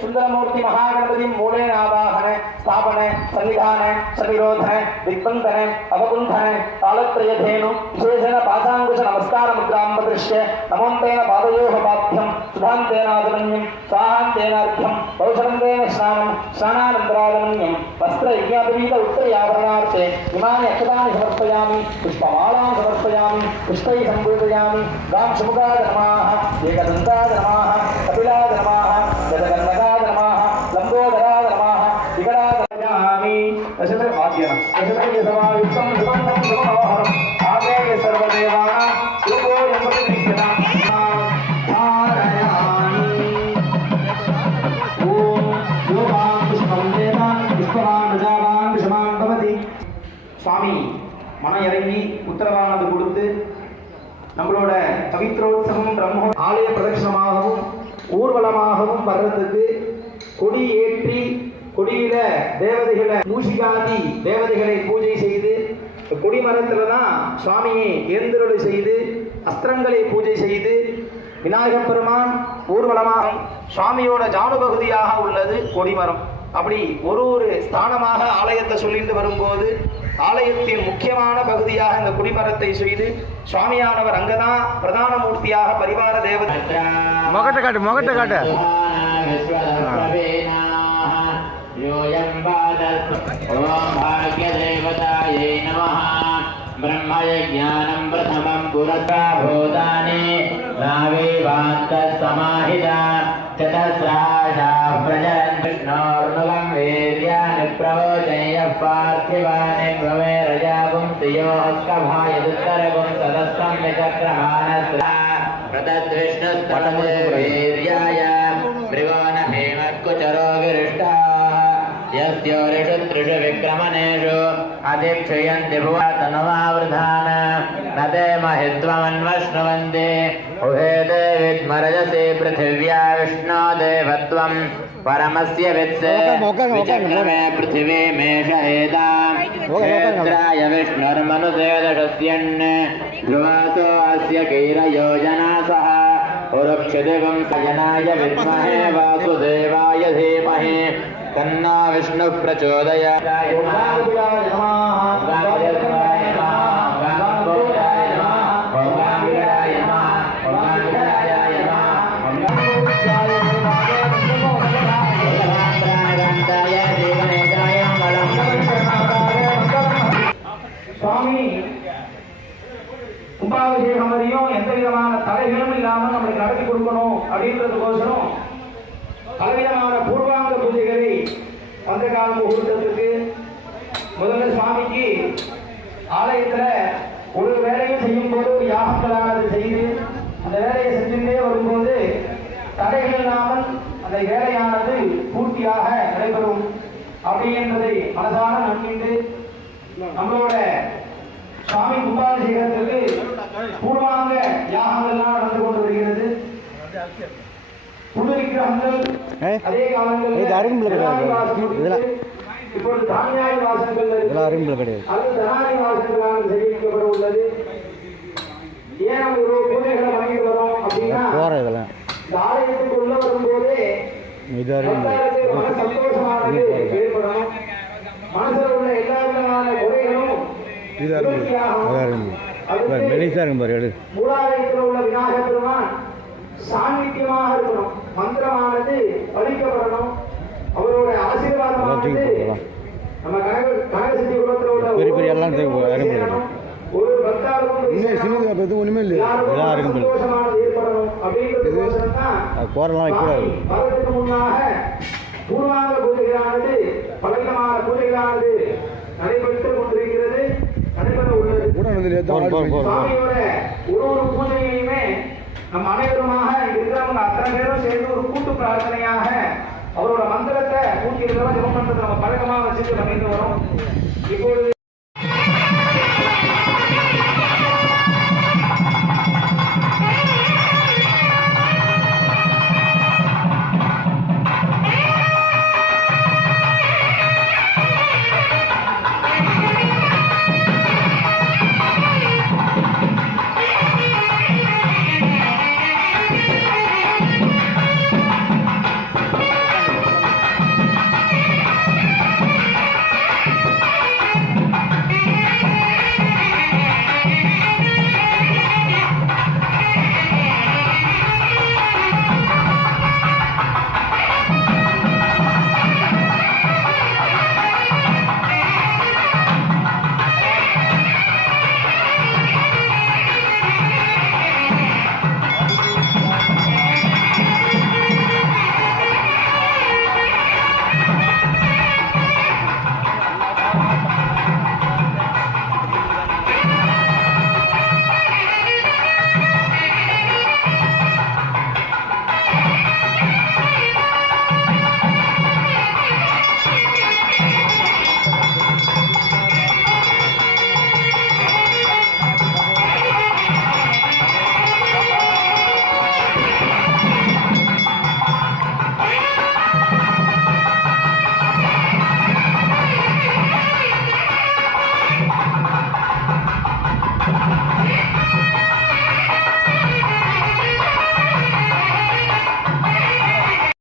सुंदरमूर्ति महागणपति मूले आवाहन स्थापन संविधान सविरोधन दिग्बंधन अवकुंठन तालत्रयधेनु विशेषण पाशांकुश नमस्कार मुद्रां प्रदृश्य नमोन्तेन पादयोः पाद्यं सुधान्तेनादमन्यं स्वाहान्तेनार्घ्यं कौशलन्तेन स्नानं स्नानानन्तरादमन्यं वस्त्रयज्ञापवीत उत्तरयाभरणार्थे इमानि अक्षतानि समर्पयामि पुष्पमालां समर्पयामि पुष्पैः सम्पूजयामि गां सुमुखाय नमः एकदन्ताय नमः कपिलाय नमः गजकर्णकाय नमः लम्बोदराय नमः विकटाय नमामि दशवाद्यं दशसमायुक्तं सुगन्धं सुमनोहरम् आग्नेय सर्वदेवानां रूपो यन्मतिनित्यतां धारयामि ॐ योगां पुष्पं देवान् पुष्पवान् रजावान् विषमान् भवति स्वामी மன இறங்கி உத்தரவானது கொடுத்து நம்மளோட பவித்ரோத்சவம் பிரம்ம ஆலய பிரதட்சணமாகவும் ஊர்வலமாகவும் வர்றதுக்கு கொடி ஏற்றி கொடியில தேவதைகளை மூஷிகாதி தேவதைகளை பூஜை செய்து கொடிமரத்துல தான் சுவாமியை ஏந்திரொலி செய்து அஸ்திரங்களை பூஜை செய்து விநாயகப் பெருமான் ஊர்வலமாக சுவாமியோட ஜானு பகுதியாக உள்ளது கொடிமரம். அப்படி ஒரு ஸ்தானமாக ஆலயத்தை சொல்லிட்டு வரும்போது ஆலயத்தின் முக்கியமான பகுதியாக இந்த குடிமரத்தை செய்து சுவாமியானவர் அங்கதான் பிரதான மூர்த்தியாக பரிவார தேவதை முகத்தை காட்டு ब्रह्मयज्ञानं प्रथमं पुरस्ताभूतानि नावेवान्तसमाहिता चतस्राशा प्रजरन् विष्णोर्नुलं वीर्याणि प्रवोचयः पार्थिवानि भवे रजागुं श्रियोऽस्कभायदुत्तरगुं सदस्तं विचक्रमानस्रा प्रतद्विष्णुस्तमदे वीर्याय मृगोन भीमकुचरो विरुष्टा यस्योरिषु त्रिषु विक्रमणेषु अधिक्षयन्ति भुवतनुमावृधान न ते महित्वमन्वश्नुवन्ति उभे ते विद्मरजसे पृथिव्या विष्णो देवत्वं परमस्य वित्से विचक्रमे पृथिवी मेषयेता क्षेत्राय विष्णुर्मनुषेदशस्यन् ध्रुवासो अस्य कीरयोजना सह उरुक्षदिवं सजनाय विद्महे वासुदेवाय धीमहि तन्नो विष्णु प्रचोदयात् சுவாமி கும்பாபிஷேகம் வரையும் எந்த விதமான தடைகளும் இல்லாமல் நம்மளுக்கு நடத்தி கொடுக்கணும் அப்படின்றதுக்கோசரம் பலவிதமான பூர்வாங்க பூஜைகளை அந்த கால முகூர்த்தத்துக்கு முதல்ல சுவாமிக்கு ஆலயத்துல ஒரு வேலையை செய்யும் போது ஒரு யாகங்களானது செய்து அந்த வேலையை செஞ்சுட்டே வரும்போது தடைகள் இல்லாமல் அந்த வேலையானது பூர்த்தியாக நடைபெறும் அப்படின்றதை மனதார நம்பிட்டு நம்மளோட சுவாமி கும்பாபிஷேகத்திற்கு பூர்வாங்க யாகங்கள்லாம் நடந்து கொண்டு வருகிறது. புது விக்கிரகங்கள் அதே காலங்களில் இப்பொழுது தானியாய் வாசங்கள் அது தனாதி வாசங்களாக தெரிவிக்கப்பட உள்ளது. ஏன் நம்ம ஒரு பூஜைகளை வழங்கிட்டு வரோம் அப்படின்னா இந்த ஆலயத்துக்கு உள்ள வரும்போதே மன சந்தோஷமானது ஏற்படணும். மனசில் உள்ள எல்லா விதமான குறைகளும் மூலாலயத்தில் உள்ள விநாயகர் பெருமான் சாநித்தியமாக இருக்கணும். மந்திரமானது பலிக்கப்படணும். அவரோட ஆசீர்வாதமானது நம்ம கனகசக்தி குலத்தில் உள்ள ஒரு பக்தாவுக்கும் சந்தோஷமானது ஏற்படணும் அப்படின்றதுக்கோசரம் தான் வரதுக்கு முன்னாக பூர்வாங்க பூஜைகளானது பலவிதமான பூஜைகளானது நடைபெற்று கொண்டிருக்கிறது, நடைபெற உள்ளது. சுவாமியோட ஒரு பூஜையுமே நம்ம அனைவருமாக இருக்கிறவங்க அத்தனை பேரும் சேர்ந்து ஒரு கூட்டு பிரார்த்தனையாக அவரோட மந்திரத்தை 120 ஜபம் பண்றது நம்ம பழக்கமாக வச்சுட்டு பண்ணிட்டு வரோம். இப்பொழுது